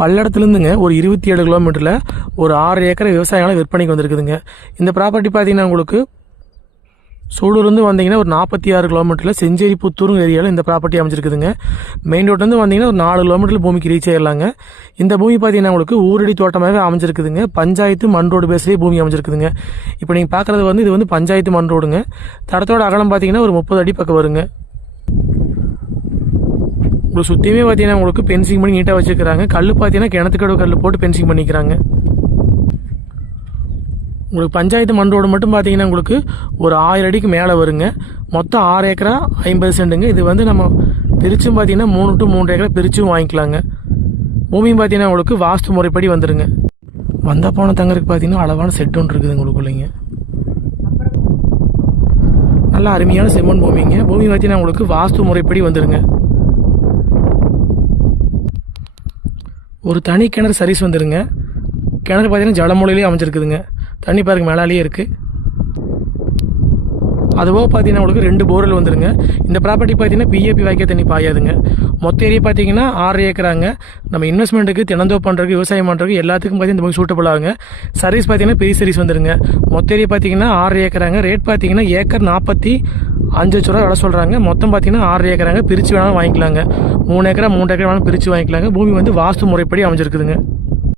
பல்லடத்துலேருந்துங்க ஒரு 27 கிலோமீட்டரில் ஒரு 6 ஏக்கர் விவசாயங்களை விற்பனைக்கு வந்திருக்குதுங்க. இந்த ப்ராப்பர்ட்டி பார்த்தீங்கன்னா உங்களுக்கு சூலூர்லேருந்து வந்தீங்கன்னா ஒரு 46 கிலோமீட்டரில் செஞ்சேரி புத்தூர் ஏரியாவில் இந்த ப்ராப்பர்ட்டி அமைஞ்சிருக்குதுங்க. மெயின் ரோட்லேருந்து வந்தீங்கன்னா ஒரு 4 கிலோமீட்டரில் பூமிக்கு ரீச் ஆயிடலாங்க. இந்த பூமி பார்த்தீங்கன்னா உங்களுக்கு ஊரடி தோட்டமாகவே அமைஞ்சிருக்குதுங்க. பஞ்சாயத்து மண் ரோடு பேஸ்லேயே பூமி அமைஞ்சிருக்குதுங்க. இப்போ நீங்கள் பார்க்குறது இது வந்து பஞ்சாயத்து மண் ரோடுங்க. தடத்தோட அகலம் பார்த்தீங்கன்னா ஒரு 30 அடி பக்கம் வருங்க. உங்களுக்கு சுற்றியுமே பார்த்தீங்கன்னா உங்களுக்கு பென்சிங் பண்ணி நீட்டாக வச்சுருக்கிறாங்க. கல் பார்த்தீங்கன்னா கிணத்துக்கடவு கல் போட்டு பென்சிங் பண்ணிக்கிறாங்க. உங்களுக்கு பஞ்சாயத்து மண் ரோடு மட்டும் பார்த்தீங்கன்னா உங்களுக்கு ஒரு 1000 அடிக்கு மேலே வருங்க. மொத்தம் 6 ஏக்கரா 50 சென்ட்டுங்க. இது வந்து நம்ம பிரிச்சும் பார்த்தீங்கன்னா 3 to 3 ஏக்கரா பிரிச்சும் வாங்கிக்கலாங்க. பூமியும் பார்த்தீங்கன்னா உங்களுக்கு வாஸ்து முறைப்படி வந்துடுங்க. வந்த போன தங்கருக்கு பார்த்தீங்கன்னா அளவான செட் ஒன்று இருக்குது உங்களுக்குள்ளேங்க. நல்லா அருமையான செம்மண் பூமிங்க. பூமி பார்த்தீங்கன்னா உங்களுக்கு வாஸ்து முறைப்படி வந்துடுங்க. ஒரு தனி கிணறு சர்வீஸ் வந்துடுங்க. கிணறு பார்த்தீங்கன்னா ஜலமூலையிலேயே அமைஞ்சிருக்குதுங்க. தண்ணி பாருங்க மேலாலேயே இருக்குது. அதுபோக பார்த்தீங்கன்னா உங்களுக்கு 2 போர்வெல் வந்துருங்க. இந்த ப்ராப்பர்ட்டி பார்த்தீங்கன்னா பிஏபி வாய்க்க தண்ணி பாயாதுங்க. மொத்த ஏரியா பார்த்தீங்கன்னா 6 ஏக்கராங்க. நம்ம இன்வெஸ்ட்மெண்ட்டுக்கு தினந்தோப்பு பண்ணுறதுக்கு விவசாயம் பண்ணுறதுக்கு எல்லாத்துக்கும் பார்த்தீங்கன்னா இந்த மாதிரி சூட்டபிள் ஆகுங்க. சர்வீஸ் பார்த்தீங்கன்னா பெரிய சர்வீஸ் வந்துருங்க. மொத்த ஏரியா பார்த்தீங்கன்னா 6 ஏக்கராங்க. ரேட் பார்த்தீங்கன்னா ஏக்கர் 45 லட்ச ரூபா விலை சொல்கிறாங்க. மொத்தம் பார்த்தீங்கன்னா 6 ஏக்கராங்க. பிரித்து வேணாலும் வாங்கிக்கலாங்க. 3 ஏக்கரா 3 ஏக்கரா வேணாலும் பிரித்து வாங்கிக்கலாங்க. பூமி வந்து வாஸ்து முறைப்படி அமைஞ்சிருக்குதுங்க.